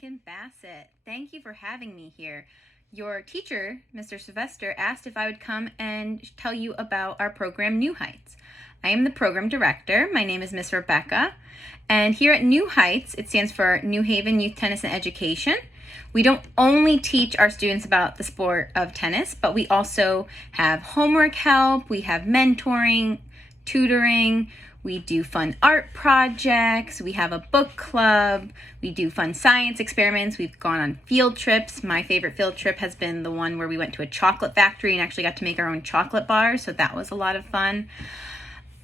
Lincoln Bassett. Thank you for having me here. Your teacher, Mr. Sylvester, asked if I would come and tell you about our program, New Heights. I am the program director. My name is Miss Rebecca. And here at New Heights, it stands for New Haven Youth Tennis and Education. We don't only teach our students about the sport of tennis, but we also have homework help, we have mentoring, tutoring, we do fun art projects, we have a book club, we do fun science experiments, we've gone on field trips. My favorite field trip has been the one where we went to a chocolate factory and actually got to make our own chocolate bars, so that was a lot of fun.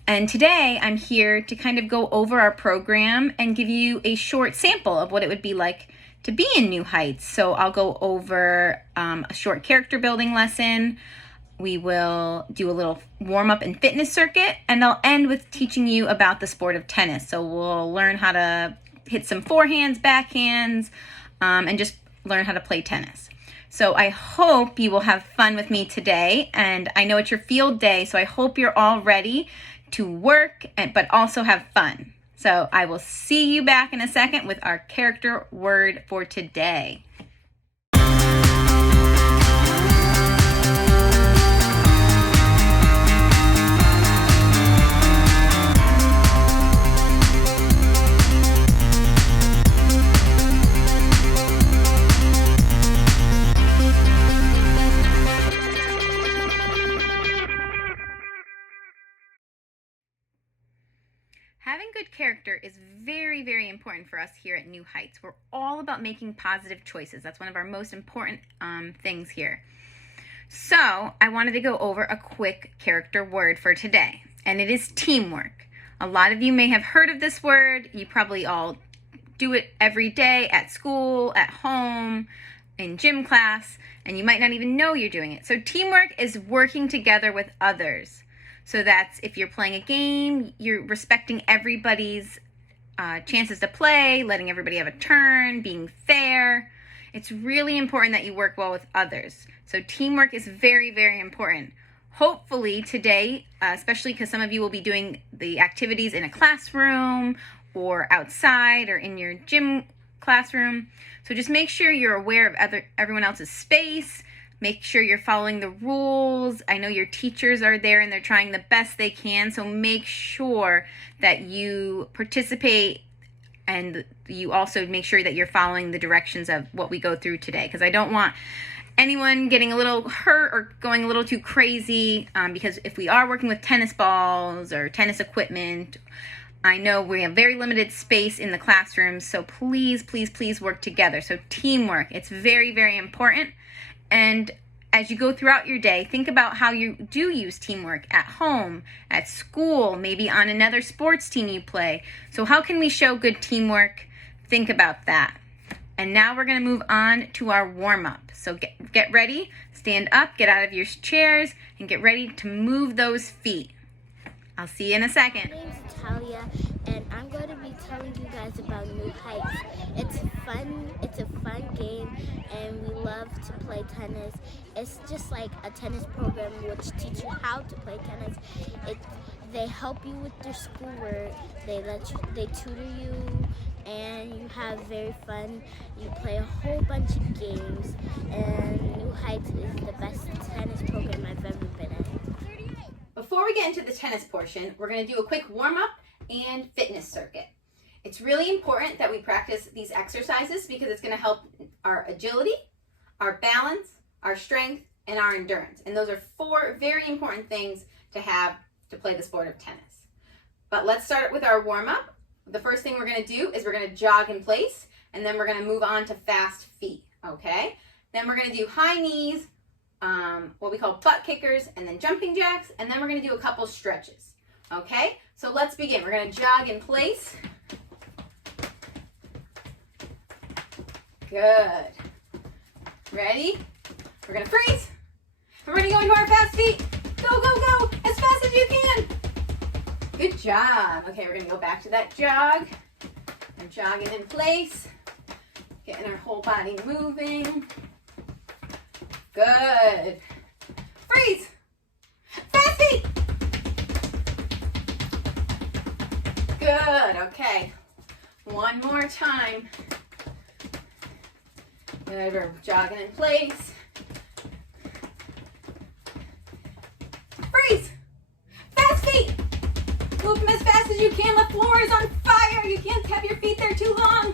And today I'm here to kind of go over our program and give you a short sample of what it would be like to be in New Heights. So I'll go over a short character building lesson. We will do a little warm-up and fitness circuit, and I'll end with teaching you about the sport of tennis. So we'll learn how to hit some forehands, backhands, and just learn how to play tennis. So I hope you will have fun with me today, and I know it's your field day, so I hope you're all ready to work, but also have fun. So I will see you back in a second with our character word for today. Having good character is very, very important for us here at New Heights. We're all about making positive choices. That's one of our most important things here. So I wanted to go over a quick character word for today, and it is teamwork. A lot of you may have heard of this word. You probably all do it every day at school, at home, in gym class, and you might not even know you're doing it. So teamwork is working together with others. So that's if you're playing a game, you're respecting everybody's chances to play, letting everybody have a turn, being fair. It's really important that you work well with others. So teamwork is very, very important. Hopefully today, especially because some of you will be doing the activities in a classroom or outside or in your gym classroom. So just make sure you're aware of everyone else's space. Make sure you're following the rules. I know your teachers are there and they're trying the best they can, so make sure that you participate and you also make sure that you're following the directions of what we go through today, because I don't want anyone getting a little hurt or going a little too crazy, because if we are working with tennis balls or tennis equipment, I know we have very limited space in the classroom, so please, please, please work together. So teamwork, it's very, very important. And as you go throughout your day, think about how you do use teamwork at home, at school, maybe on another sports team you play. So how can we show good teamwork? Think about that. And now we're going to move on to our warm-up. So get ready, stand up, get out of your chairs, and get ready to move those feet. I'll see you in a second. My name's Talia, and I'm going to be telling you guys about New Heights. It's a fun game, and we love to play tennis. It's just like a tennis program which teach you how to play tennis. They help you with your schoolwork. They tutor you, and you have very fun. You play a whole bunch of games, and New Heights is the best tennis program I've ever been in. Before we get into the tennis portion, we're going to do a quick warm-up and fitness circuit. It's really important that we practice these exercises because it's going to help our agility, our balance, our strength, and our endurance. And those are 4 very important things to have to play the sport of tennis. But let's start with our warm-up. The first thing we're going to do is we're going to jog in place, and then we're going to move on to fast feet, okay? Then we're going to do high knees, what we call butt kickers, and then jumping jacks, and then we're going to do a couple stretches, okay? So let's begin. We're going to jog in place. Good. Ready? We're going to freeze. We're ready to go into our fast feet. Go, go, go, as fast as you can. Good job. Okay, we're going to go back to that jog. We're jogging in place, getting our whole body moving. Good. Freeze. Fast feet. Good. Okay. One more time. Good, we're jogging in place. Freeze! Fast feet! Move them as fast as you can. The floor is on fire. You can't have your feet there too long.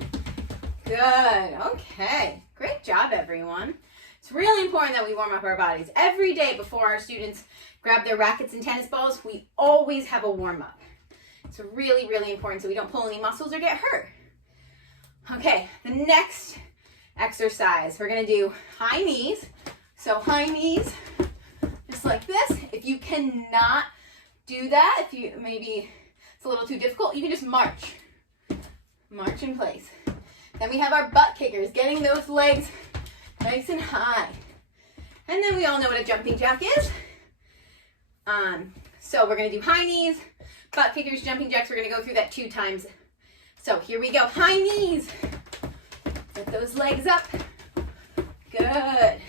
Good, okay. Great job, everyone. It's really important that we warm up our bodies. Every day before our students grab their rackets and tennis balls, we always have a warm up. It's really, really important so we don't pull any muscles or get hurt. Okay, the next exercise, we're gonna do high knees. So high knees, just like this. If you cannot do that, if you maybe it's a little too difficult, you can just march. March in place. Then we have our butt kickers, getting those legs nice and high. And then we all know what a jumping jack is. So we're gonna do high knees, butt kickers, jumping jacks. We're gonna go through that 2 times. So here we go, high knees. Get those legs up. Good.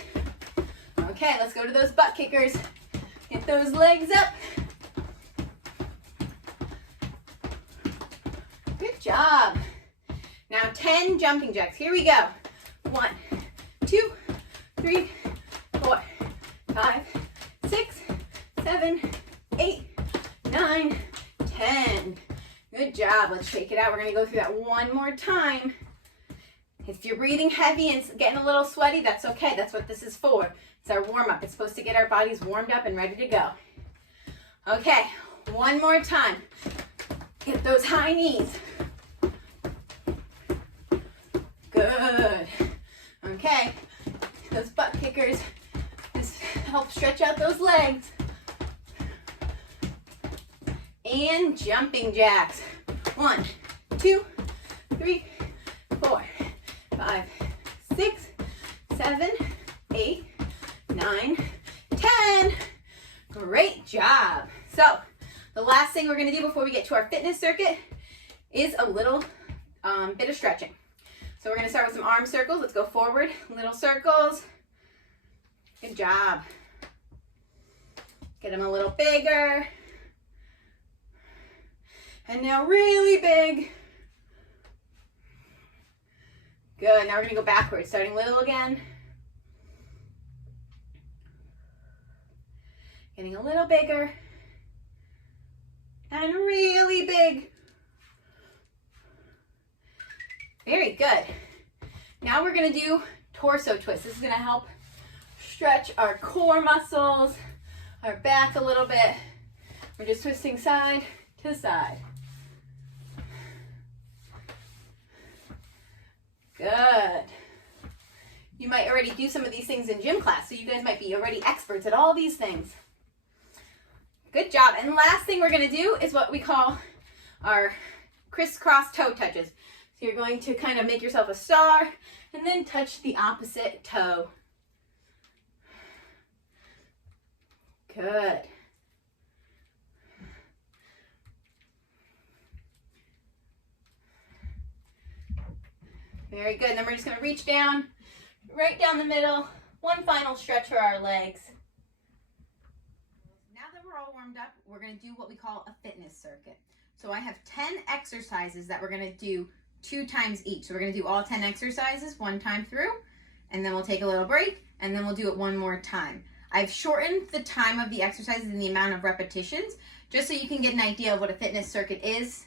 Okay, let's go to those butt kickers. Get those legs up. Good job. Now 10 jumping jacks. Here we go. 1, 2, 3, 4, 5, 6, 7, 8, 9, 10. Good job. Let's shake it out. We're going to go through that one more time. If you're breathing heavy and getting a little sweaty, that's okay. That's what this is for. It's our warm-up. It's supposed to get our bodies warmed up and ready to go. Okay, one more time. Get those high knees. Good. Okay, those butt kickers just help stretch out those legs. And jumping jacks. 1, 2, 3, 4, 5, 6, 7, 8, 9, 10. Great job. So the last thing we're going to do before we get to our fitness circuit is a little bit of stretching. So we're going to start with some arm circles. Let's go forward, little circles. Good job. Get them a little bigger. And now really big. Good, now we're gonna go backwards, starting little again. Getting a little bigger. And really big. Very good. Now we're gonna do torso twists. This is gonna help stretch our core muscles, our back a little bit. We're just twisting side to side. Good. You might already do some of these things in gym class, so you guys might be already experts at all these things. Good job. And last thing we're going to do is what we call our crisscross toe touches. So you're going to kind of make yourself a star and then touch the opposite toe. Good. Very good. And then we're just going to reach down, right down the middle. One final stretch for our legs. Now that we're all warmed up, we're going to do what we call a fitness circuit. So I have 10 exercises that we're going to do 2 times each. So we're going to do all 10 exercises one time through, and then we'll take a little break, and then we'll do it one more time. I've shortened the time of the exercises and the amount of repetitions, just so you can get an idea of what a fitness circuit is.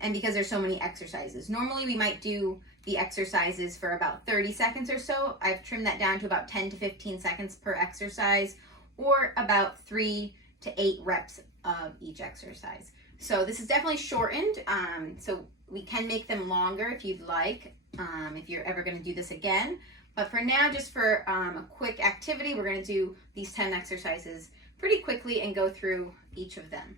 And because there's so many exercises. Normally we might do the exercises for about 30 seconds or so. I've trimmed that down to about 10 to 15 seconds per exercise, or about 3 to 8 reps of each exercise. So this is definitely shortened. So we can make them longer if you'd like, if you're ever going to do this again. But for now, just for a quick activity, we're going to do these 10 exercises pretty quickly and go through each of them.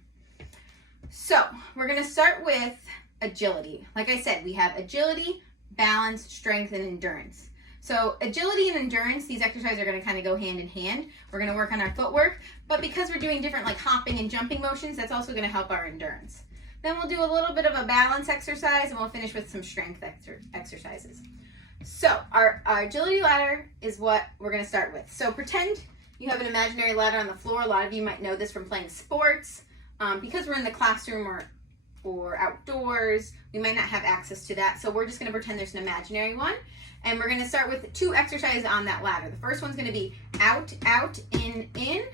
So we're going to start with agility. Like I said, we have agility, balance, strength, and endurance. So agility and endurance, these exercises are going to kind of go hand in hand. We're going to work on our footwork, but because we're doing different like hopping and jumping motions, that's also going to help our endurance. Then we'll do a little bit of a balance exercise, and we'll finish with some strength exercises. So our agility ladder is what we're going to start with. So pretend you have an imaginary ladder on the floor. A lot of you might know this from playing sports. Because we're in the classroom or outdoors. We might not have access to that, so we're just going to pretend there's an imaginary one. And we're going to start with 2 exercises on that ladder. The first one's going to be out, out, in, in.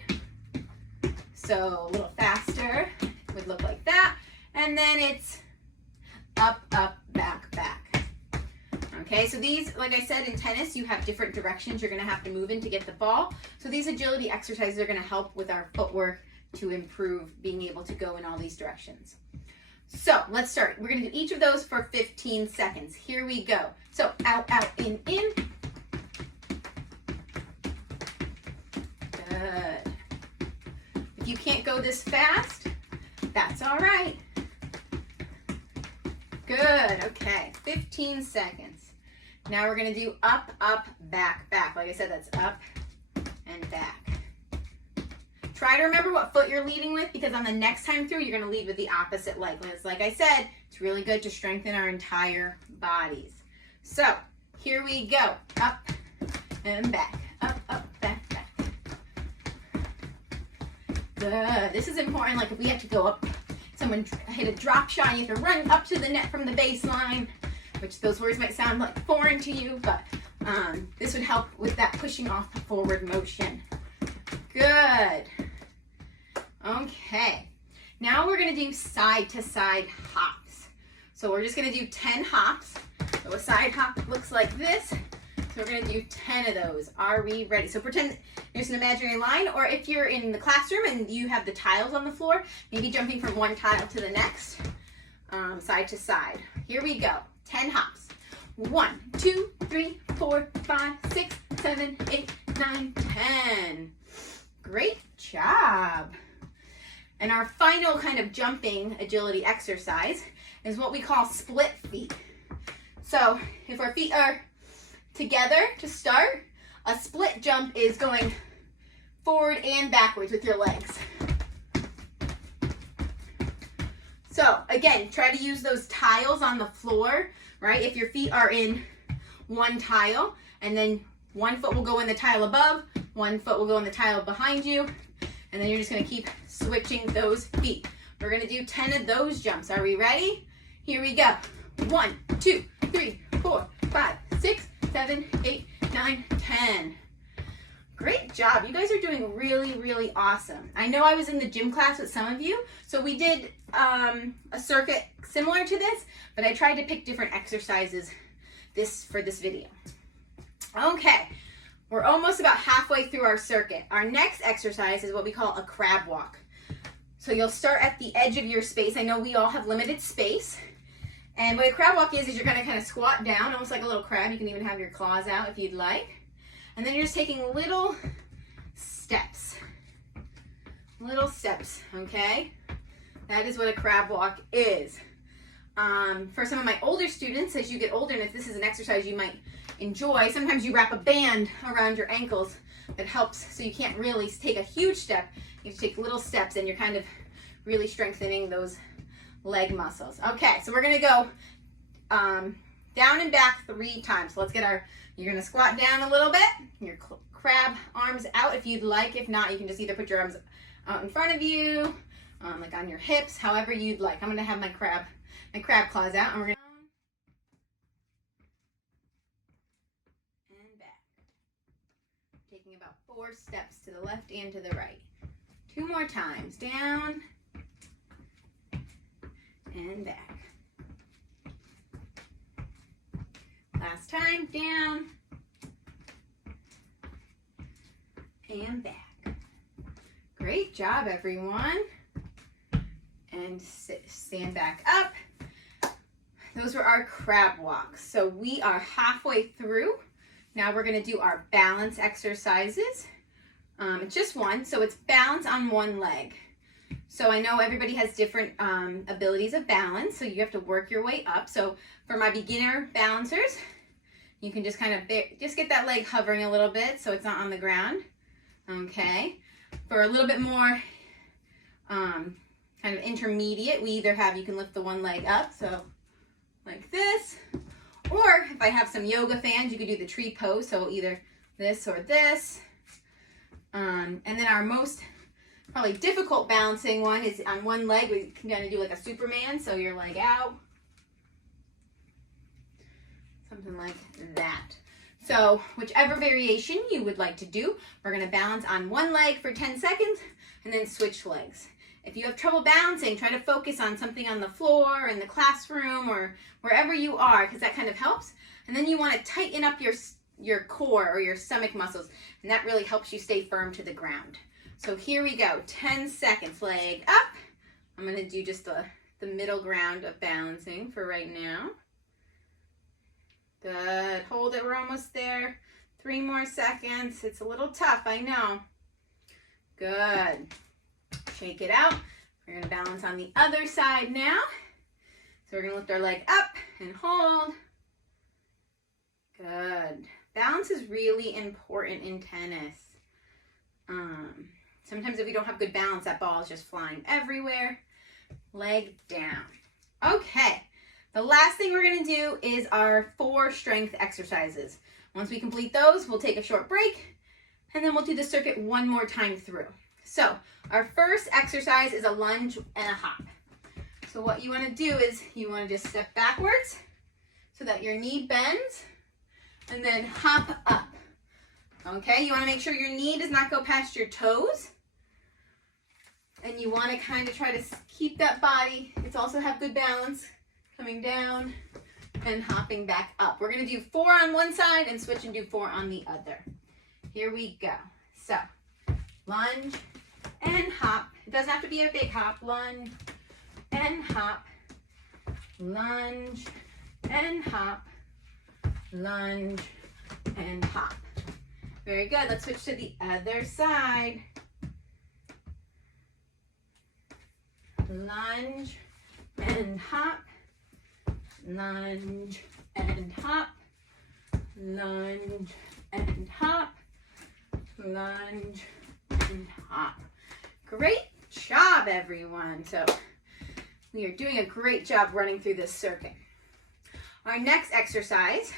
So a little faster, it would look like that. And then it's up, up, back, back. Okay, so these, like I said, in tennis, you have different directions you're going to have to move in to get the ball. So these agility exercises are going to help with our footwork to improve being able to go in all these directions. So let's start. We're going to do each of those for 15 seconds. Here we go. So out, out, in, in. Good. If you can't go this fast, that's all right. Good. Okay. 15 seconds. Now we're going to do up, up, back, back. Like I said, that's up and back. Try to remember what foot you're leading with, because on the next time through, you're going to lead with the opposite leg. Like I said, it's really good to strengthen our entire bodies. So here we go. Up and back. Up, up, back, back. Good. This is important. Like if we have to go up, someone hit a drop shot, you have to run up to the net from the baseline, which those words might sound like foreign to you, but this would help with that pushing off the forward motion. Good. Okay, now we're going to do side-to-side hops. So we're just going to do 10 hops. So a side hop looks like this. So we're going to do 10 of those. Are we ready? So pretend there's an imaginary line, or if you're in the classroom and you have the tiles on the floor, maybe jumping from one tile to the next, side to side. Here we go. 10 hops. 1, 2, 3, 4, 5, 6, 7, 8, 9, 10. Great job. And our final kind of jumping agility exercise is what we call split feet. So if our feet are together to start, a split jump is going forward and backwards with your legs. So again, try to use those tiles on the floor, right? If your feet are in one tile, and then one foot will go in the tile above, one foot will go in the tile behind you, and then you're just going to keep switching those feet. We're going to do 10 of those jumps. Are we ready? Here we go. 1, 2, 3, 4, 5, 6, 7, 8, 9, 10. Great job. You guys are doing really, really awesome. I know I was in the gym class with some of you, so we did a circuit similar to this, but I tried to pick different exercises for this video. Okay. We're almost about halfway through our circuit. Our next exercise is what we call a crab walk. So you'll start at the edge of your space. I know we all have limited space. And what a crab walk is you're going to kind of squat down, almost like a little crab. You can even have your claws out if you'd like. And then you're just taking little steps. Little steps, okay? That is what a crab walk is. For some of my older students, as you get older, and if this is an exercise you might enjoy, sometimes you wrap a band around your ankles that helps, so you can't really take a huge step. You have to take little steps, and you're kind of really strengthening those leg muscles. Okay, so we're going to go down and back 3 times. So let's get you're going to squat down a little bit, your crab arms out if you'd like. If not, you can just either put your arms out in front of you, like on your hips, however you'd like. I'm going to have my crab claws out, and we're going to and back. Taking about 4 steps to the left and to the right. 2 more times. Down and back. Last time. Down and back. Great job, everyone. And stand back up. Those were our crab walks. So we are halfway through. Now we're going to do our balance exercises. It's just one, so it's balance on one leg. So I know everybody has different abilities of balance, so you have to work your way up. So for my beginner balancers, you can just kind of just get that leg hovering a little bit so it's not on the ground. Okay. For a little bit more kind of intermediate, you can lift the one leg up, so like this. Or if I have some yoga fans, you could do the tree pose, so either this or this. And then our most Probably difficult balancing one is on one leg. We can kind of do like a Superman, so your leg out. Something like that. So whichever variation you would like to do, we're going to balance on one leg for 10 seconds and then switch legs. If you have trouble balancing, try to focus on something on the floor, in the classroom, or wherever you are, because that kind of helps. And then you want to tighten up your core or your stomach muscles, and that really helps you stay firm to the ground. So here we go, 10 seconds, leg up. I'm going to do just the middle ground of balancing for right now. Good, hold it, we're almost there. 3 more seconds, it's a little tough, I know. Good. Shake it out. We're going to balance on the other side now. So we're going to lift our leg up and hold. Good. Balance is really important in tennis. Sometimes if we don't have good balance, that ball is just flying everywhere. Leg down. Okay. The last thing we're going to do is our 4 strength exercises. Once we complete those, we'll take a short break, and then we'll do the circuit one more time through. So our first exercise is a lunge and a hop. So what you want to do is you want to just step backwards so that your knee bends and then hop up. Okay, you want to make sure your knee does not go past your toes. And you want to kind of try to keep that body. It's also have good balance coming down and hopping back up. We're going to do 4 on one side and switch and do 4 on the other. Here we go. So lunge and hop. It doesn't have to be a big hop. Lunge and hop. Lunge and hop. Lunge and hop. Very good. Let's switch to the other side. Lunge and hop. Lunge and hop. Lunge and hop. Lunge and hop. Great job, everyone. So we are doing a great job running through this circuit. Our next exercise,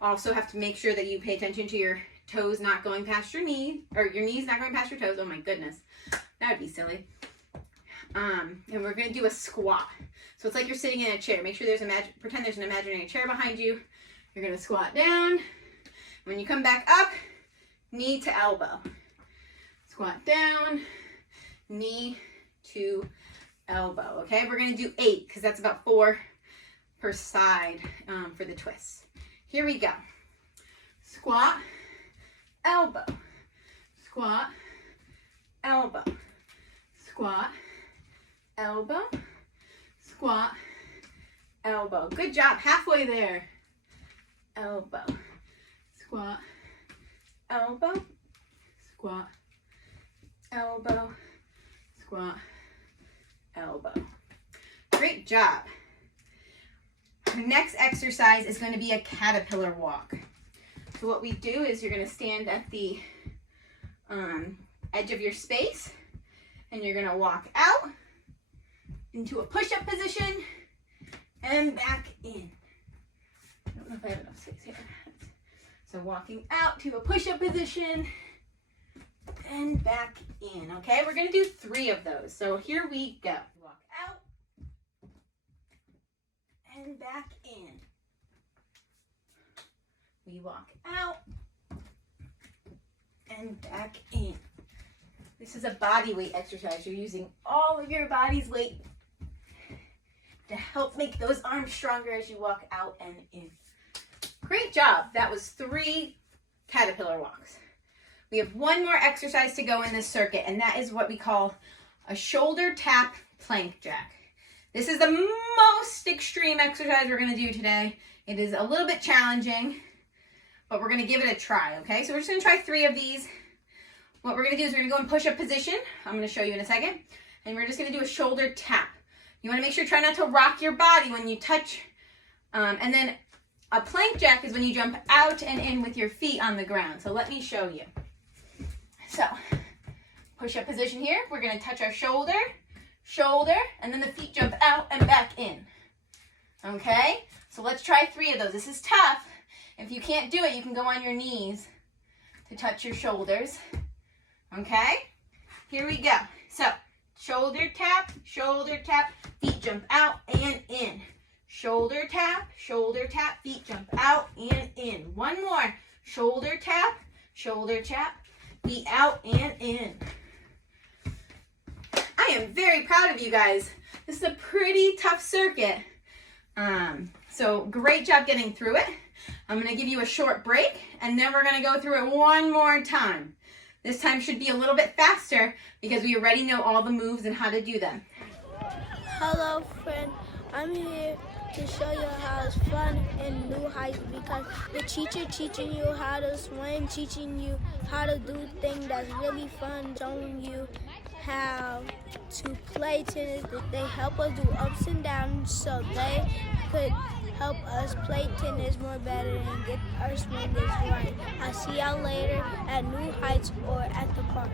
also have to make sure that you pay attention to your toes not going past your knee, or your knees not going past your toes. Oh my goodness, that would be silly. And we're going to do a squat. So it's like you're sitting in a chair. Make sure pretend there's an imaginary chair behind you. You're going to squat down. When you come back up, knee to elbow. Squat down, knee to elbow. Okay, we're going to do 8 because that's about 4 per side for the twist. Here we go. Squat, elbow, squat, elbow, squat, elbow, squat, elbow. Good job, halfway there. Elbow, squat, elbow, squat, elbow, squat, elbow. Great job. Our next exercise is going to be a caterpillar walk. So what we do is you're going to stand at the edge of your space, and you're going to walk out into a push-up position and back in. I don't know if I have enough space here. So walking out to a push-up position and back in. Okay, we're going to do 3 of those. So here we go. Walk out and back in. We walk out and back in. This is a body weight exercise. You're using all of your body's weight to help make those arms stronger as you walk out and in. Great job. That was 3 caterpillar walks. We have one more exercise to go in this circuit, and that is what we call a shoulder tap plank jack. This is the most extreme exercise we're going to do today. It is a little bit challenging, but we're going to give it a try, okay? So we're just going to try 3 of these. What we're going to do is we're going to go in push-up position. I'm going to show you in a second. And we're just going to do a shoulder tap. You want to make sure, try not to rock your body when you touch. And then a plank jack is when you jump out and in with your feet on the ground. So let me show you. So push-up position here. We're going to touch our shoulder, and then the feet jump out and back in. Okay? So let's try 3 of those. This is tough. If you can't do it, you can go on your knees to touch your shoulders. Okay? Here we go. So, shoulder tap, feet jump out and in. Shoulder tap, feet jump out and in. One more. Shoulder tap, feet out and in. I am very proud of you guys. This is a pretty tough circuit. So great job getting through it. I'm going to give you a short break, and then we're going to go through it one more time. This time should be a little bit faster because we already know all the moves and how to do them. Hello, friend. I'm here to show you how it's fun in New Heights because the teacher teaching you how to swing, teaching you how to do things that's really fun, showing you how to play tennis. They help us do ups and downs so they could help us play tennis more better and get our swing right. I'll see y'all later at New Heights or at the park.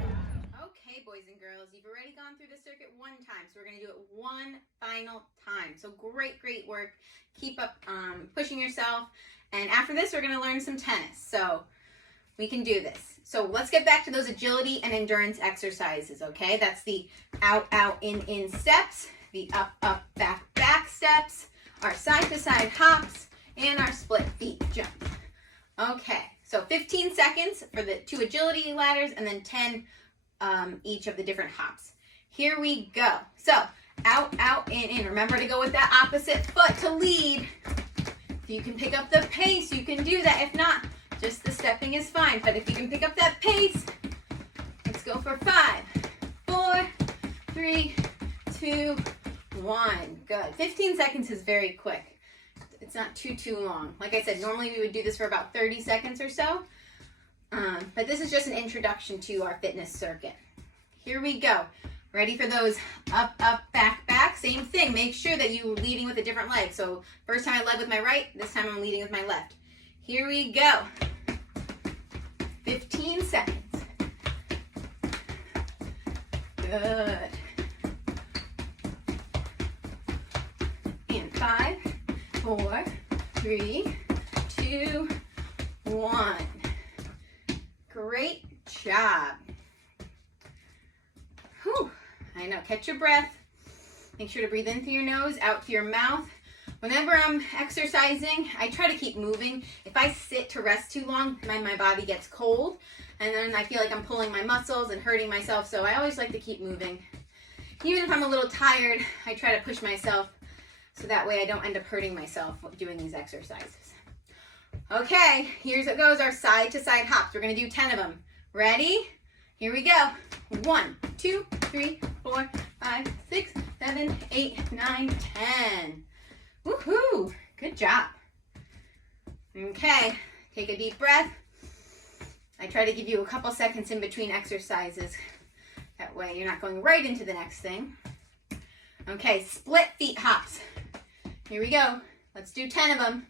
Okay, boys and girls, you've already gone through the circuit one time, so we're going to do it one final time. So great work. Keep up pushing yourself. And after this, we're going to learn some tennis. So we can do this. So let's get back to those agility and endurance exercises, okay? That's the out, in steps, the up, back steps, our side-to-side hops, and our split feet jumps. Okay, so 15 seconds for the 2 agility ladders and then 10 each of the different hops. Here we go. So out, in. Remember to go with that opposite foot to lead. If you can pick up the pace, you can do that. If not, just the stepping is fine. But if you can pick up that pace, let's go for 5, 4, 3, 2, 1. Good. 15 seconds is very quick. It's not too long. Like I said, normally we would do this for about 30 seconds or so. But this is just an introduction to our fitness circuit. Here we go. Ready for those up, back. Same thing. Make sure that you're leading with a different leg. So first time I led with my right, this time I'm leading with my left. Here we go. 15 seconds. Good. And 5, 4, 3, 2, 1. Great job. Whew. I know. Catch your breath. Make sure to breathe in through your nose, out through your mouth. Whenever I'm exercising, I try to keep moving. If I sit to rest too long, my body gets cold, and then I feel like I'm pulling my muscles and hurting myself, so I always like to keep moving. Even if I'm a little tired, I try to push myself so that way I don't end up hurting myself doing these exercises. Okay, here's what goes our side-to-side hops. We're going to do 10 of them. Ready? Here we go. 1, 2, 3, 4, 5, 6, 7, 8, 9, 10. Woohoo! Good job. Okay, take a deep breath. I try to give you a couple seconds in between exercises. That way you're not going right into the next thing. Okay, split feet hops. Here we go. Let's do 10 of them.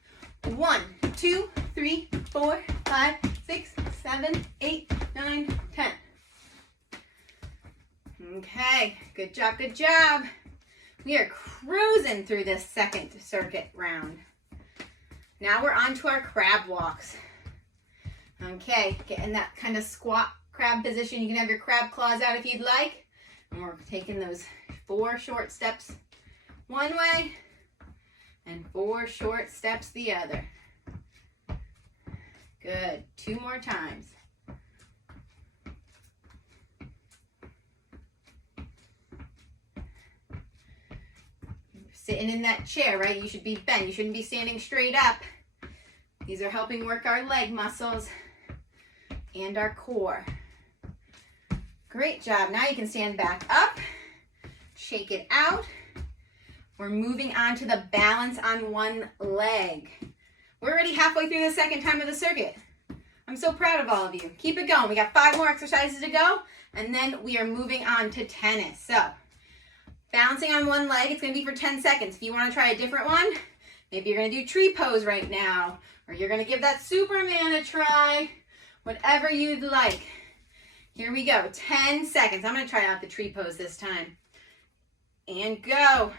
1, 2, 3, 4, 5, 6, 7, 8, 9, 10. Okay, good job. We are cruising through this second circuit round. Now we're on to our crab walks. Okay, get in that kind of squat crab position. You can have your crab claws out if you'd like. And we're taking those 4 short steps one way and 4 short steps the other. Good. 2 more times. Sitting in that chair, right? You should be bent. You shouldn't be standing straight up. These are helping work our leg muscles and our core. Great job. Now you can stand back up, shake it out. We're moving on to the balance on one leg. We're already halfway through the second time of the circuit. I'm so proud of all of you. Keep it going. We got 5 more exercises to go, and then we are moving on to tennis. So, balancing on one leg, it's going to be for 10 seconds. If you want to try a different one, maybe you're going to do tree pose right now, or you're going to give that Superman a try, whatever you'd like. Here we go, 10 seconds. I'm going to try out the tree pose this time. And go.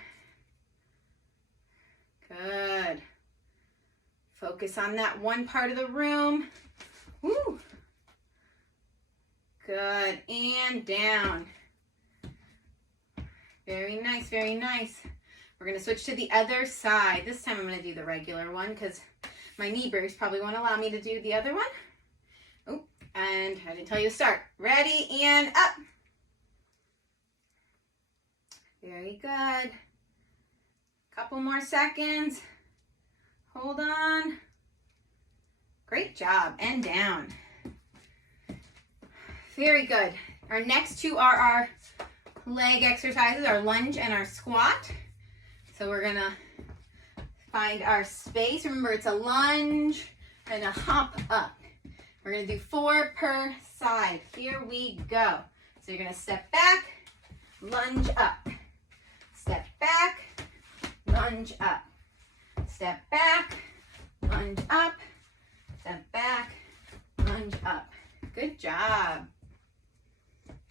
Good. Focus on that one part of the room. Woo. Good, and down. Very nice, very nice. We're going to switch to the other side. This time I'm going to do the regular one because my knee brace probably won't allow me to do the other one. Oh, and I didn't tell you to start. Ready and up. Very good. Couple more seconds. Hold on. Great job. And down. Very good. Our next two are our leg exercises, our lunge and our squat. So we're going to find our space. Remember, it's a lunge and a hop up. We're going to do 4 per side. Here we go. So you're going to step back, lunge up. Step back, lunge up. Step back, lunge up. Step back, lunge up. Good job.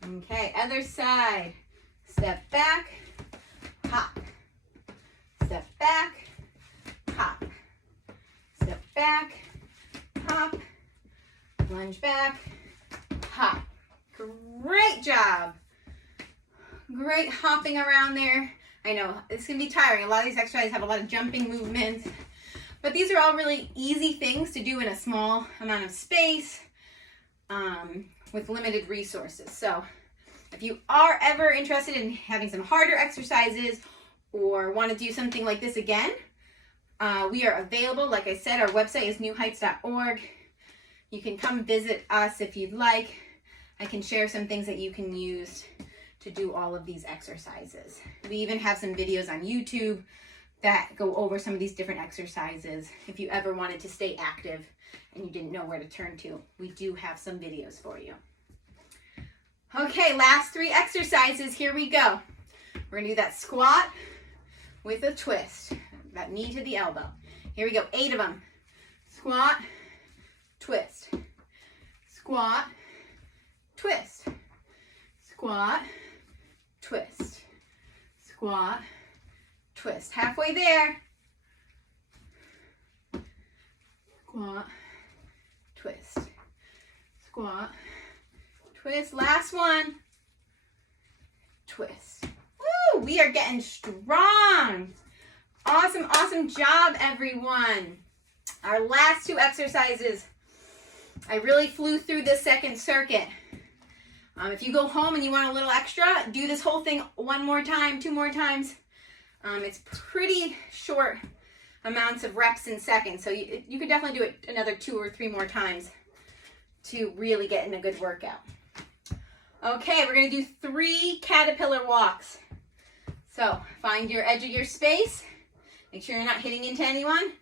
Okay, other side. Step back, hop. Step back, hop. Step back, hop. Lunge back, hop. Great job. Great hopping around there. I know, it's going to be tiring. A lot of these exercises have a lot of jumping movements. But these are all really easy things to do in a small amount of space with limited resources. So if you are ever interested in having some harder exercises or want to do something like this again, we are available. Like I said, our website is newheights.org. You can come visit us if you'd like. I can share some things that you can use to do all of these exercises. We even have some videos on YouTube that go over some of these different exercises. If you ever wanted to stay active and you didn't know where to turn to, we do have some videos for you. Okay, last 3 exercises. Here we go. We're gonna do that squat with a twist, that knee to the elbow. Here we go, 8 of them. Squat, twist, squat, twist, squat, twist, squat, twist. Halfway there. Squat, twist, squat, twist. Last one. Twist. Woo! We are getting strong. Awesome, awesome job, everyone. Our last 2 exercises. I really flew through this second circuit. If you go home and you want a little extra, do this whole thing 1 more time, 2 more times. It's pretty short amounts of reps in seconds, so you could definitely do it another 2 or 3 more times to really get in a good workout. Okay, we're going to do 3 caterpillar walks. So find your edge of your space. Make sure you're not hitting into anyone.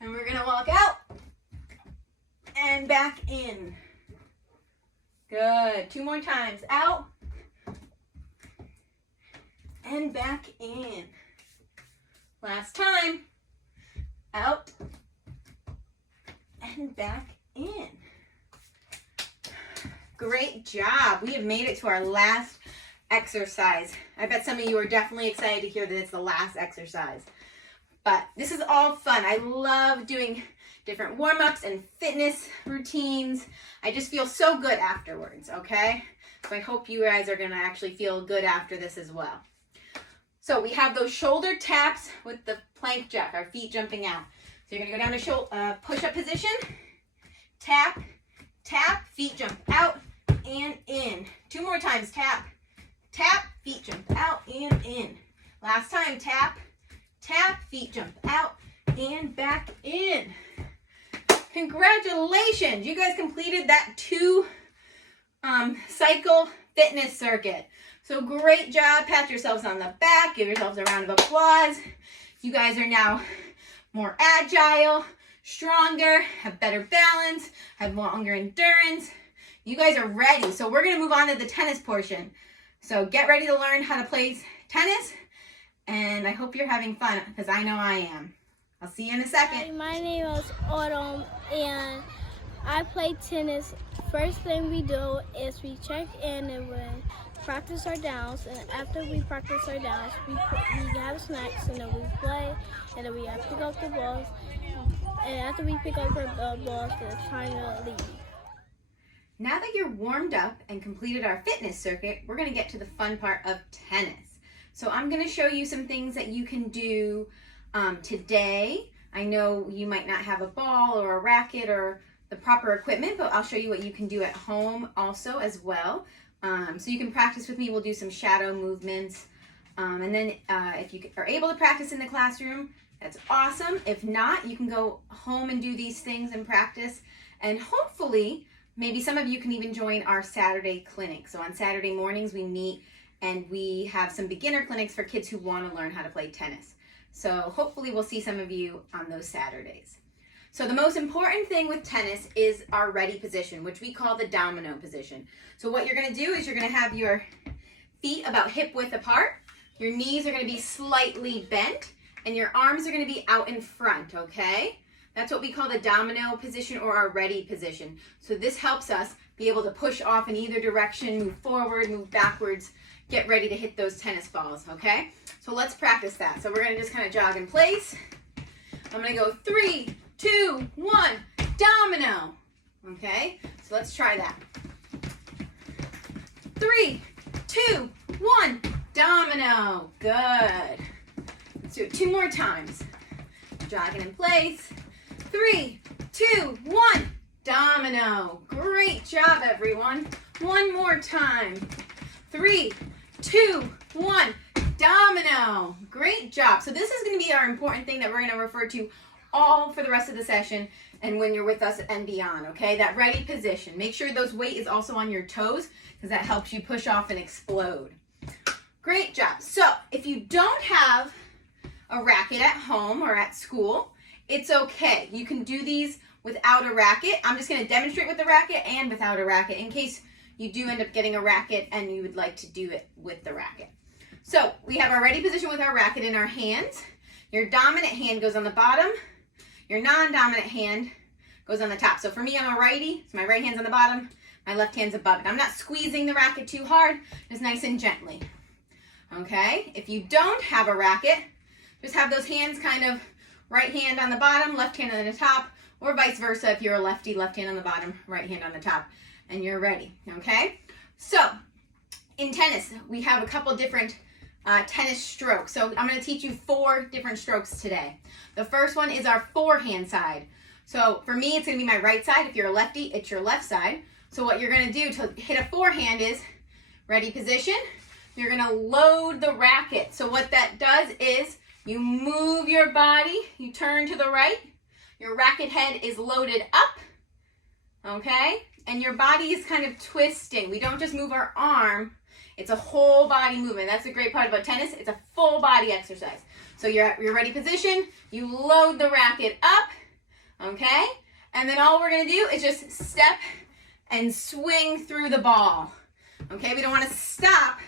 And we're going to walk out and back in. Good. 2 more times. Out and back in. Last time. Out and back in. Great job. We have made it to our last exercise. I bet some of you are definitely excited to hear that it's the last exercise. But this is all fun. I love doing different warm-ups and fitness routines. I just feel so good afterwards, okay? So I hope you guys are going to actually feel good after this as well. So we have those shoulder taps with the plank jack, our feet jumping out. So you're going to go down to push-up position, tap, tap, feet jump out and in. 2 more times, tap, tap, feet jump out and in. Last time, tap, tap, feet jump out and back in. Congratulations, you guys completed that 2 cycle fitness circuit. So great job, pat yourselves on the back, give yourselves a round of applause. You guys are now more agile, stronger, have better balance, have longer endurance. You guys are ready. So we're gonna move on to the tennis portion. So get ready to learn how to play tennis, and I hope you're having fun, because I know I am. I'll see you in a second. Hi, my name is Autumn, and I play tennis. First thing we do is we check in and we practice our downs, and after we practice our downs, we have snacks, and then we play, and then we pick up the balls, and after we pick up the balls, it's time to leave. Now that you're warmed up and completed our fitness circuit, we're going to get to the fun part of tennis. So I'm going to show you some things that you can do today. I know you might not have a ball or a racket or the proper equipment, but I'll show you what you can do at home also as well. So you can practice with me. We'll do some shadow movements. And then if you are able to practice in the classroom, that's awesome. If not, you can go home and do these things and practice. And hopefully, maybe some of you can even join our Saturday clinic. So on Saturday mornings, we meet and we have some beginner clinics for kids who want to learn how to play tennis. So hopefully we'll see some of you on those Saturdays. So the most important thing with tennis is our ready position, which we call the domino position. So what you're going to do is you're going to have your feet about hip width apart. Your knees are going to be slightly bent and your arms are going to be out in front, okay? That's what we call the domino position or our ready position. So this helps us be able to push off in either direction, move forward, move backwards, get ready to hit those tennis balls, okay? So let's practice that. So we're going to just kind of jog in place. I'm going to go 3, 2, 1, domino. Okay, so let's try that. 3, 2, 1, domino. Good. Let's do it 2 more times. Jogging in place. 3, 2, 1, domino. Great job, everyone. 1 more time. 3, 2, 1, domino. Great job. So this is going to be our important thing that we're going to refer to all for the rest of the session and when you're with us and beyond, okay? That ready position. Make sure those weight is also on your toes because that helps you push off and explode. Great job. So if you don't have a racket at home or at school, it's okay. You can do these without a racket. I'm just going to demonstrate with the racket and without a racket in case you do end up getting a racket and you would like to do it with the racket. So we have our ready position with our racket in our hands. Your dominant hand goes on the bottom. Your non-dominant hand goes on the top. So for me, I'm a righty, so my right hand's on the bottom, my left hand's above it. I'm not squeezing the racket too hard, just nice and gently. Okay, if you don't have a racket, just have those hands kind of right hand on the bottom, left hand on the top, or vice versa if you're a lefty, left hand on the bottom, right hand on the top, and you're ready, okay? So in tennis, we have a couple different tennis strokes. So I'm going to teach you 4 different strokes today. The first one is our forehand side. So for me, it's going to be my right side. If you're a lefty, it's your left side. So what you're going to do to hit a forehand is ready position. You're going to load the racket. So what that does is you move your body, you turn to the right, your racket head is loaded up, okay? And your body is kind of twisting. We don't just move our arm. It's a whole body movement. That's the great part about tennis. It's a full body exercise. So you're at your ready position, you load the racket up, okay? And then all we're gonna do is just step and swing through the ball. Okay, we don't wanna stop.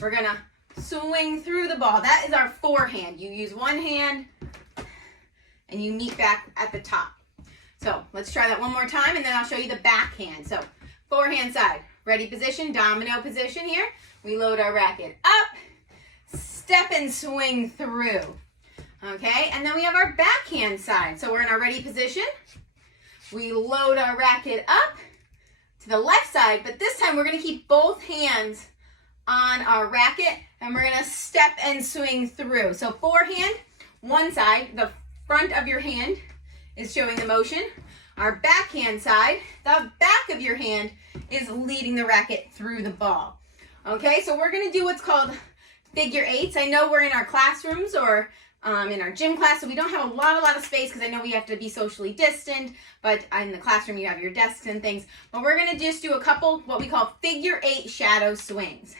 We're gonna swing through the ball. That is our forehand. You use one hand and you meet back at the top. So let's try that one more time and then I'll show you the backhand. So forehand side, ready position, domino position here. We load our racket up, step and swing through. Okay, and then we have our backhand side. So we're in our ready position. We load our racket up to the left side, but this time we're gonna keep both hands on our racket and we're gonna step and swing through. So forehand, one side, the front of your hand is showing the motion. Our backhand side, the back of your hand is leading the racket through the ball. Okay, so we're gonna do what's called figure 8s. I know we're in our classrooms or in our gym class, so we don't have a lot of space because I know we have to be socially distant, but in the classroom you have your desks and things. But we're gonna just do a couple what we call figure 8 shadow swings.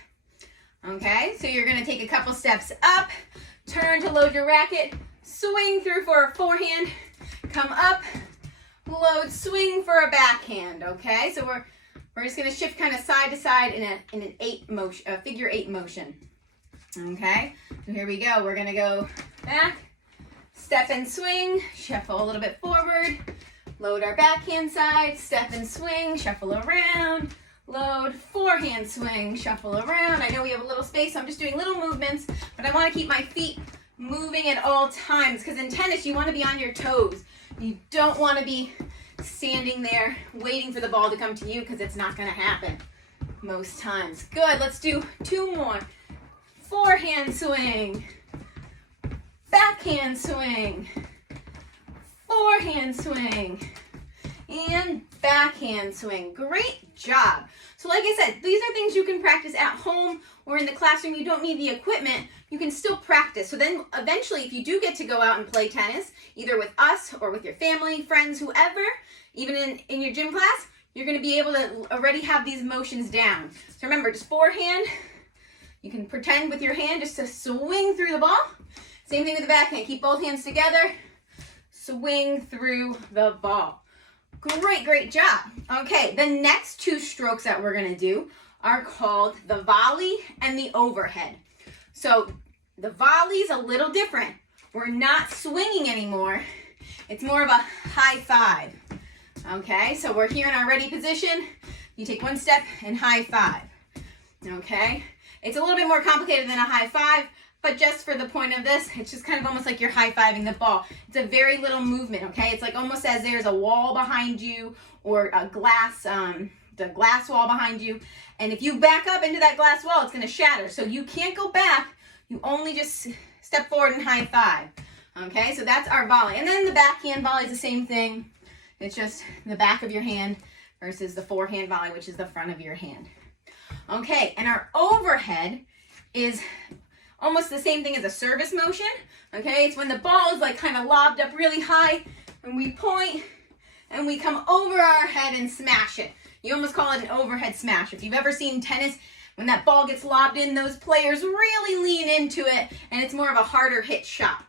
Okay, so you're gonna take a couple steps up, turn to load your racket, swing through for a forehand, come up, load, swing for a backhand. Okay, so we're just gonna shift kind of side to side in an 8 motion, a figure 8 motion. Okay, so here we go. We're gonna go back, step and swing, shuffle a little bit forward, load our backhand side, step and swing, shuffle around, load, forehand swing, shuffle around. I know we have a little space, so I'm just doing little movements, but I want to keep my feet moving at all times because in tennis you want to be on your toes. You don't want to be standing there waiting for the ball to come to you because it's not going to happen most times. Good, let's do 2 more. forehand swing, backhand swing, forehand swing, and backhand swing. Great job. So like I said, these are things you can practice at home or in the classroom. You don't need the equipment. You can still practice. So then eventually, if you do get to go out and play tennis, either with us or with your family, friends, whoever, even in your gym class, you're going to be able to already have these motions down. So remember, just forehand. You can pretend with your hand just to swing through the ball. Same thing with the backhand. Keep both hands together. Swing through the ball. Great, great job. Okay, the next two strokes that we're going to do are called the volley and the overhead. So the volley's a little different. We're not swinging anymore. It's more of a high five. Okay, so we're here in our ready position. You take one step and high five. Okay, it's a little bit more complicated than a high five, but just for the point of this, it's just kind of almost like you're high-fiving the ball. It's a very little movement, okay? It's like almost as there's a wall behind you or a glass, the glass wall behind you. And if you back up into that glass wall, it's going to shatter. So you can't go back. You only just step forward and high five. Okay, so that's our volley. And then the backhand volley is the same thing. It's just the back of your hand versus the forehand volley, which is the front of your hand. Okay, and our overhead is almost the same thing as a service motion. Okay, it's when the ball is like kind of lobbed up really high and we point and we come over our head and smash it. You almost call it an overhead smash. If you've ever seen tennis, when that ball gets lobbed in, those players really lean into it and it's more of a harder hit shot.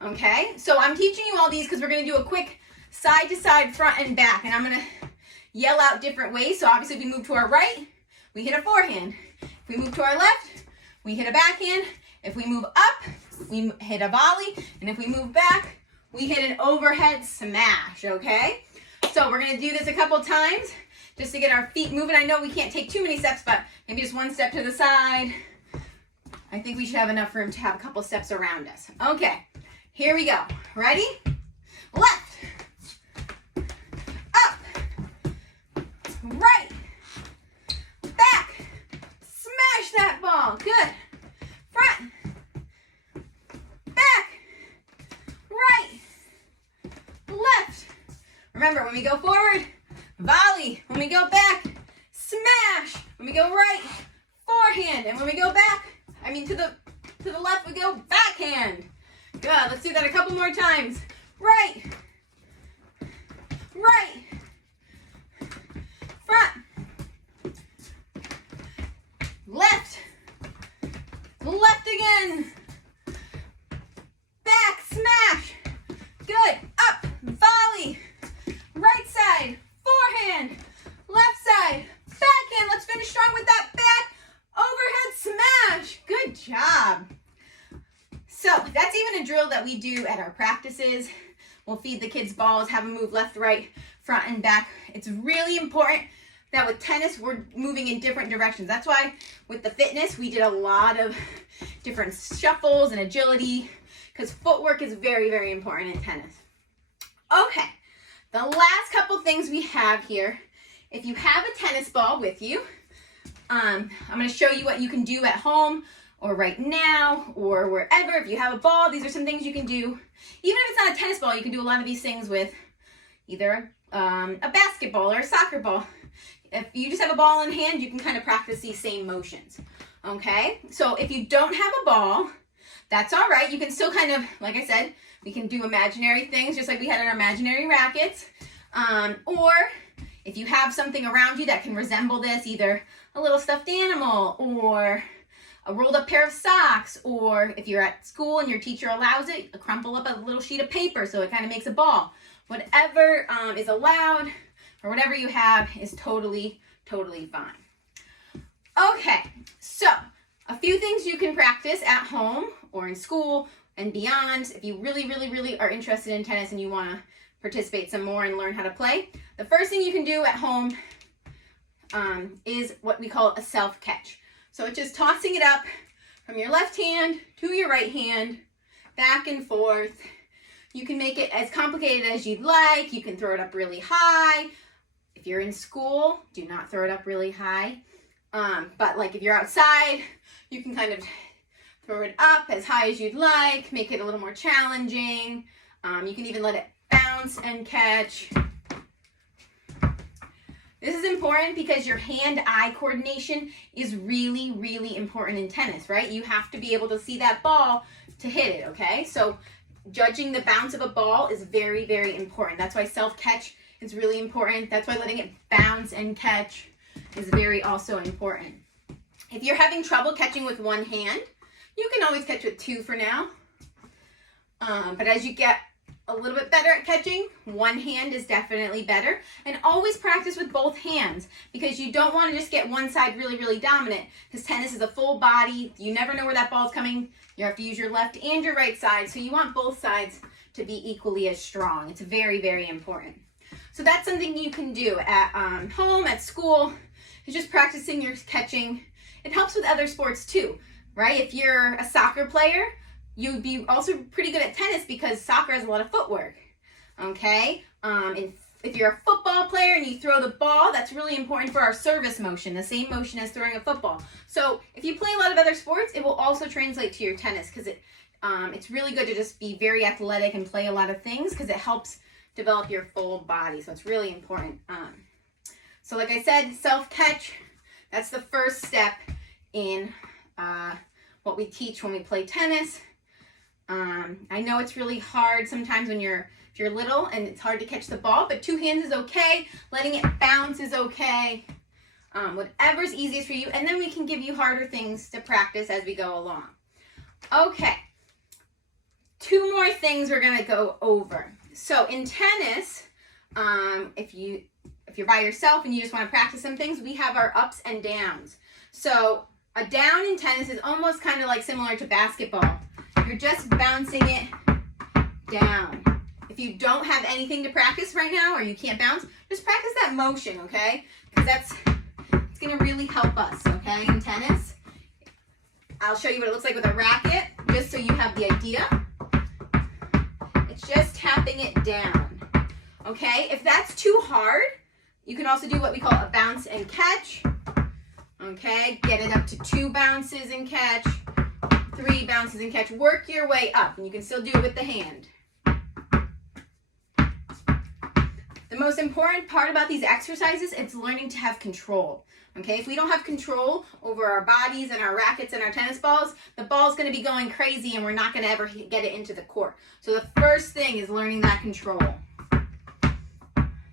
Okay, so I'm teaching you all these because we're going to do a quick side to side, front and back, and I'm going to yell out different ways. So obviously if we move to our right, we hit a forehand. If we move to our left, we hit a backhand. If we move up, we hit a volley. And if we move back, we hit an overhead smash, okay? So we're going to do this a couple times just to get our feet moving. I know we can't take too many steps, but maybe just one step to the side. I think we should have enough room to have a couple steps around us. Okay, here we go. Ready? Left. Up. Right. Back. Smash that ball. Good. Front. Back. Right. Left. Remember, when we go forward, volley. When we go back, smash. When we go right, forehand. And when we go back, to the left, we go backhand. Good. Let's do that a couple more times. Right. Right. Front. Left. Left again. Back, smash. Good. Up, volley. Right side, forehand. Left side, backhand. Let's finish strong with that back overhead smash. Good job. So that's even a drill that we do at our practices. We'll feed the kids balls, have them move left, right, front, and back. It's really important that with tennis, we're moving in different directions. That's why with the fitness, we did a lot of different shuffles and agility because footwork is very, very important in tennis. Okay, the last couple things we have here. If you have a tennis ball with you, I'm going to show you what you can do at home or right now or wherever. If you have a ball, these are some things you can do. Even if it's not a tennis ball, you can do a lot of these things with either a basketball or a soccer ball. If you just have a ball in hand, you can kind of practice these same motions. Okay, so if you don't have a ball, that's all right. You can still kind of, like I said, we can do imaginary things just like we had in our imaginary rackets. Or if you have something around you that can resemble this, either a little stuffed animal or a rolled up pair of socks, or if you're at school and your teacher allows it, crumple up a little sheet of paper so it kind of makes a ball. Whatever is allowed or whatever you have is totally, totally fine. Okay, so a few things you can practice at home or in school and beyond if you really, really, really are interested in tennis and you want to participate some more and learn how to play. The first thing you can do at home is what we call a self-catch. So it's just tossing it up from your left hand to your right hand, back and forth. You can make it as complicated as you'd like. You can throw it up really high. If you're in school, do not throw it up really high. But like if you're outside, you can kind of Throw it up as high as you'd like, make it a little more challenging. You can even let it bounce and catch. This is important because your hand-eye coordination is really, really important in tennis, right? You have to be able to see that ball to hit it, okay? So judging the bounce of a ball is very, very important. That's why self-catch is really important. That's why letting it bounce and catch is very also important. If you're having trouble catching with one hand, you can always catch with two for now. But as you get a little bit better at catching, one hand is definitely better. And always practice with both hands because you don't want to just get one side really, really dominant because tennis is a full body. You never know where that ball's coming. You have to use your left and your right side. So you want both sides to be equally as strong. It's very, very important. So that's something you can do at home, at school, is just practicing your catching. It helps with other sports too, right? If you're a soccer player, you'd be also pretty good at tennis because soccer has a lot of footwork, okay? And if you're a football player and you throw the ball, that's really important for our service motion, the same motion as throwing a football. So if you play a lot of other sports, it will also translate to your tennis because it's really good to just be very athletic and play a lot of things because it helps develop your full body. So it's really important. So like I said, self-catch, that's the first step in what we teach when we play tennis. I know it's really hard sometimes when if you're little and it's hard to catch the ball, but two hands is okay. Letting it bounce is okay. Whatever's easiest for you. And then we can give you harder things to practice as we go along. Okay. Two more things we're going to go over. So in tennis, if you're by yourself and you just want to practice some things, we have our ups and downs. So a down in tennis is almost kind of like similar to basketball. You're just bouncing it down. If you don't have anything to practice right now or you can't bounce, just practice that motion, okay? Because it's going to really help us, okay, in tennis. I'll show you what it looks like with a racket, just so you have the idea. It's just tapping it down, okay? If that's too hard, you can also do what we call a bounce and catch, okay? Get it up to 2 bounces and catch. 3 bounces and catch. Work your way up, and you can still do it with the hand. The most important part about these exercises, it's learning to have control. Okay, if we don't have control over our bodies and our rackets and our tennis balls, the ball's going to be going crazy and we're not going to ever get it into the court. So the first thing is learning that control.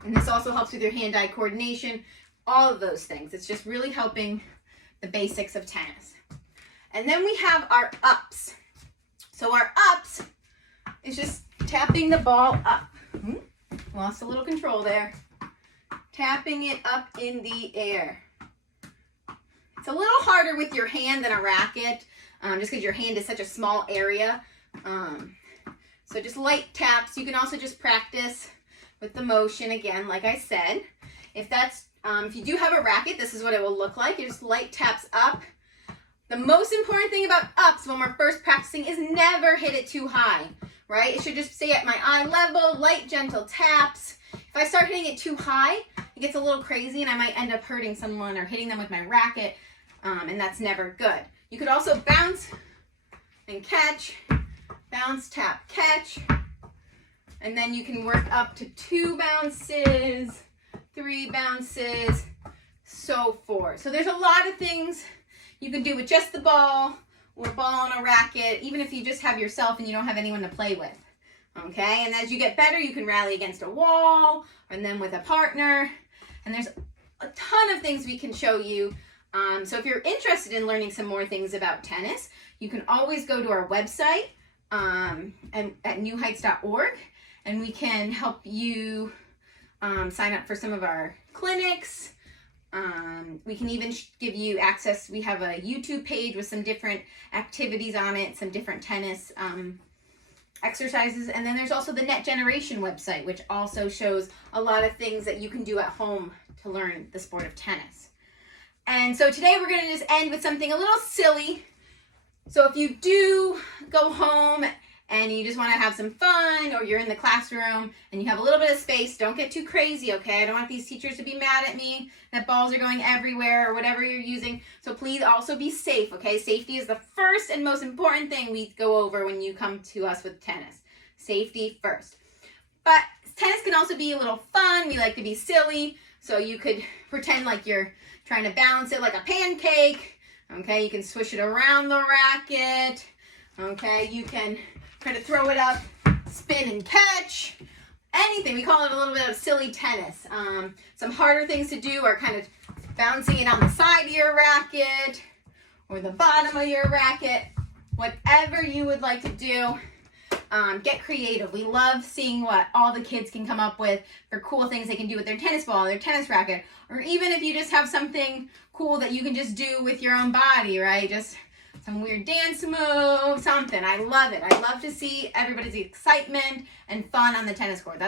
And this also helps with your hand-eye coordination, all of those things. It's just really helping the basics of tennis. And then we have our ups. So our ups is just tapping the ball up. Lost a little control there. Tapping it up in the air. It's a little harder with your hand than a racket, just because your hand is such a small area. So just light taps. You can also just practice with the motion again, like I said. If you do have a racket, this is what it will look like. You just light taps up. The most important thing about ups when we're first practicing is never hit it too high, right? It should just stay at my eye level, light, gentle taps. If I start hitting it too high, it gets a little crazy and I might end up hurting someone or hitting them with my racket, and that's never good. You could also bounce and catch, bounce, tap, catch, and then you can work up to 2 bounces, 3 bounces, so forth. So there's a lot of things you can do with just the ball or ball on a racket, even if you just have yourself and you don't have anyone to play with. Okay, and as you get better, you can rally against a wall and then with a partner. And there's a ton of things we can show you. So if you're interested in learning some more things about tennis, you can always go to our website and at newheights.org, and we can help you sign up for some of our clinics. We can even give you access. We have a YouTube page with some different activities on it, some different tennis exercises. And then there's also the Net Generation website, which also shows a lot of things that you can do at home to learn the sport of tennis. And so today we're going to just end with something a little silly. So if you do go home and you just want to have some fun, or you're in the classroom and you have a little bit of space, don't get too crazy, okay? I don't want these teachers to be mad at me that balls are going everywhere or whatever you're using. So please also be safe, okay? Safety is the first and most important thing we go over when you come to us with tennis. Safety first. But tennis can also be a little fun. We like to be silly. So you could pretend like you're trying to balance it like a pancake. Okay, you can swish it around the racket. Okay, you can try to throw it up, spin and catch. Anything. We call it a little bit of silly tennis. Some harder things to do are kind of bouncing it on the side of your racket or the bottom of your racket. Whatever you would like to do. Get creative. We love seeing what all the kids can come up with for cool things they can do with their tennis ball, their tennis racket, or even if you just have something cool that you can just do with your own body, right? Just some weird dance move, something. I love it. I love to see everybody's excitement and fun on the tennis court.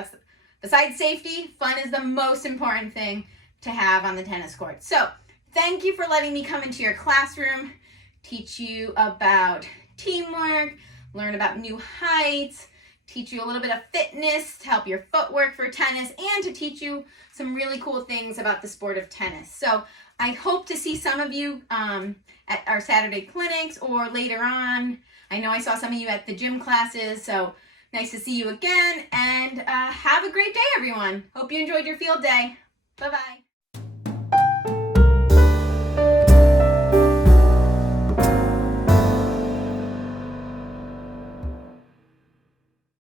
Besides safety, fun is the most important thing to have on the tennis court. So thank you for letting me come into your classroom, teach you about teamwork, learn about new heights, teach you a little bit of fitness to help your footwork for tennis, and to teach you some really cool things about the sport of tennis. So I hope to see some of you at our Saturday clinics or later on. I know I saw some of you at the gym classes, so nice to see you again, and have a great day, everyone. Hope you enjoyed your field day. Bye-bye.